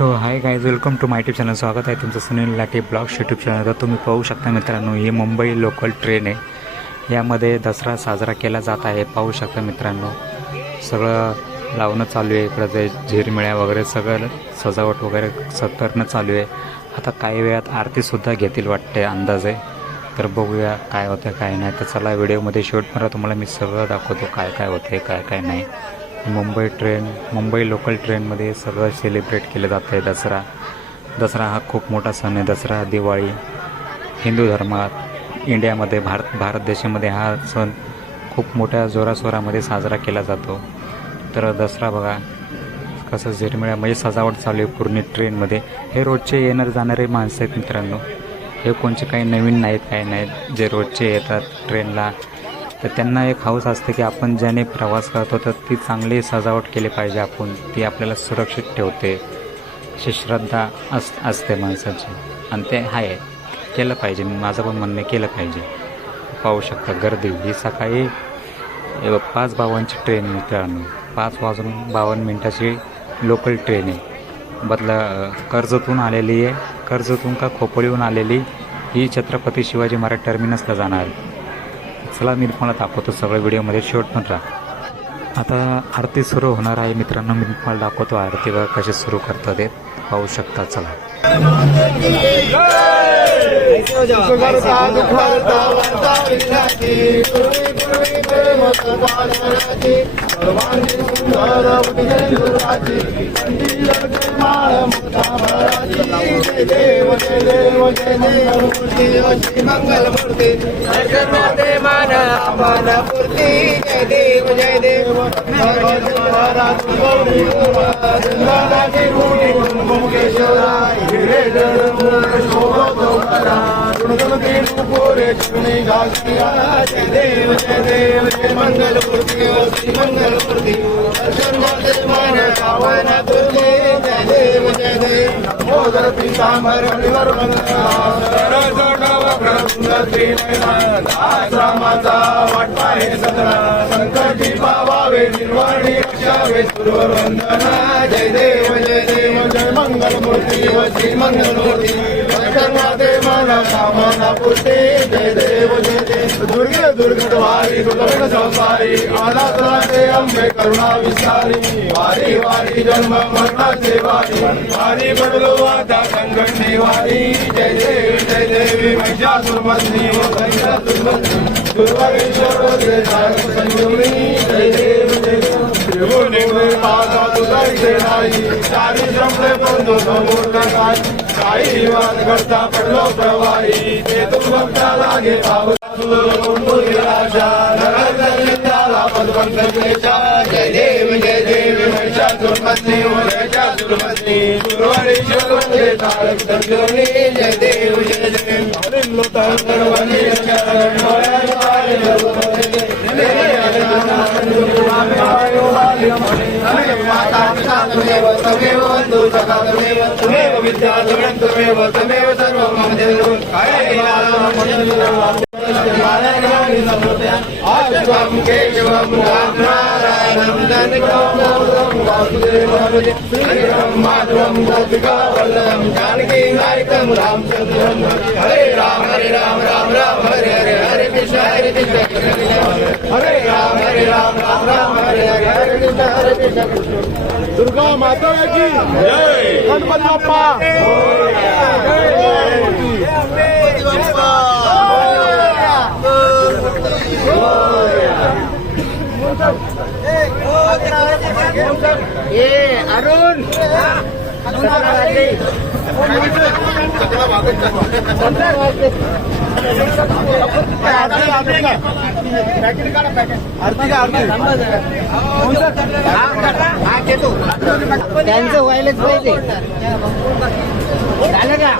So hi guys welcome to my tube channel स्वागत आहे तुमचं Sunil Late blogs YouTube channel तर तुम्ही पाहू शकता मित्रांनो ही मुंबई लोकल ट्रेन आहे. यामध्ये दसरा साजरा केला जात आहे. पाहू शकता मित्रांनो सगळं लावणं चालू आहे. इकडं ते झिरमिळ्या वगैरे सगळं सजावट वगैरे स करणं चालू आहे. आता काही वेळात आरतीसुद्धा घेतील वाटते अंदाजे. तर बघूया काय होतं काय नाही. तर चला व्हिडिओमध्ये शेवटपर्यंत तुम्हाला मी सगळं दाखवतो काय काय होतं काय काय नाही. मुंबई ट्रेन मुंबई लोकल ट्रेनमध्ये सर्व सेलिब्रेट केलं जातं आहे दसरा. दसरा हा खूप मोठा सण आहे. दसरा दिवाळी हिंदू धर्मात इंडियामध्ये भारत भारत देशामध्ये हा सण खूप मोठ्या जोराशोरामध्ये साजरा केला जातो. तर दसरा बघा कसं झिरमिळ्या म्हणजे सजावट चालू आहे पूर्ण ट्रेनमध्ये. हे रोजचे येणार जाणारे माणसं आहेत मित्रांनो. हे कोणचे काही नवीन नाहीत काही नाहीत जे रोजचे येतात ट्रेनला. तर त्यांना एक हाऊस असते की आपण ज्याने प्रवास करतो तर ती चांगली सजावट केली पाहिजे आपण. ती आपल्याला सुरक्षित ठेवते. अशी श्रद्धा अस असते माणसाची. आणि ते आहे केलं पाहिजे. माझं पण म्हणणं केलं पाहिजे. पाहू शकता गर्दी. ही सकाळी पाच बावनची ट्रेन मित्रांनो पाच वाजून बावन्न मिनटाची लोकल ट्रेन आहे. बदला कर्जतून आलेली आहे. कर्जतून का खोपोलीहून आलेली ही छत्रपती शिवाजी महाराज टर्मिनसला जाणार आहे. चला मी तुम्हाला दाखवतो सगळं व्हिडिओमध्ये शेवट पण राहा आता आरती सुरू होणार आहे मित्रांनो मी तुम्हाला दाखवतो आरती बघा कशी सुरू करतात ते पाहू शकता चला मुक्ताभराची जय देव जय देव मूर्ती मंगलमूर्ती जय देव जय देव भगवती गौरी गंगाची गुणी कुंभकेश्वरा हिरे जळ शोभतो करा नुपुरे चिकणी घासिया जय देव जय देव जय मंगल मूर्ती मंगल मूर्ती देव मोदर पितांबर हरिवर रामाचा हे सदना संकटी पावावे निर्वाणी रक्षावे सुरवर वंदना जय देव जय देव जय मंगल मूर्ती व श्री मंगल मूर्ती माते माना कामना पुष्टी दुर्गे दुर्गटवारी दुर्गट संसारी आराधनाचे अंबे करुणा विसारी वारी वारी जन्म मरणाचे वारी वारी बदलो आता संकट वारी जय देव जय देवी महिषासुरमर्दिनी व महिषासुरमर्दिनी दुर्वारेश्वर जय जय देव जय देव पादा तुझायचे नाही चारी श्रमले बंधू समोर काही वाद करता पडलो प्रवाही. ते तू भक्ता लागे जय देव जय देव తమేవ తమేవ వందు సఖా తమేవ తమేవ విద్యా తమేవ తమేవ తమేవ సర్వం మమ దేవం కాయేనామ ఆశ్వాముఖే శివం నారాయణం ధనికం గౌరవం వాసుదేవం మాధవం హరే రామ హరే రామ రామ రామ హరే హరే హరే కృష్ణ హరే కృష్ణ హరే రామ दुर्गा माता की जय गणपती बाप्पा अरुण त्यांचं व्हायलाच पाहिजे झालं का?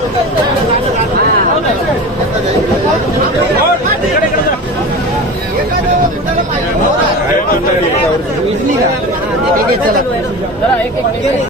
विजली का? ठीक आहे चला.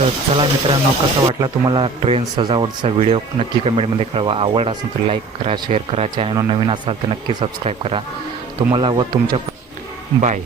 तर चला मित्रांनो कसं वाटला तुम्हाला ट्रेन सजावटचा व्हिडिओ? नक्की कमेंटमध्ये कळवा. आवड असेल तर लाईक करा शेअर करा. चॅनल नवीन असाल तर नक्की सबस्क्राईब करा. तुम्हाला व तुमच्या बाय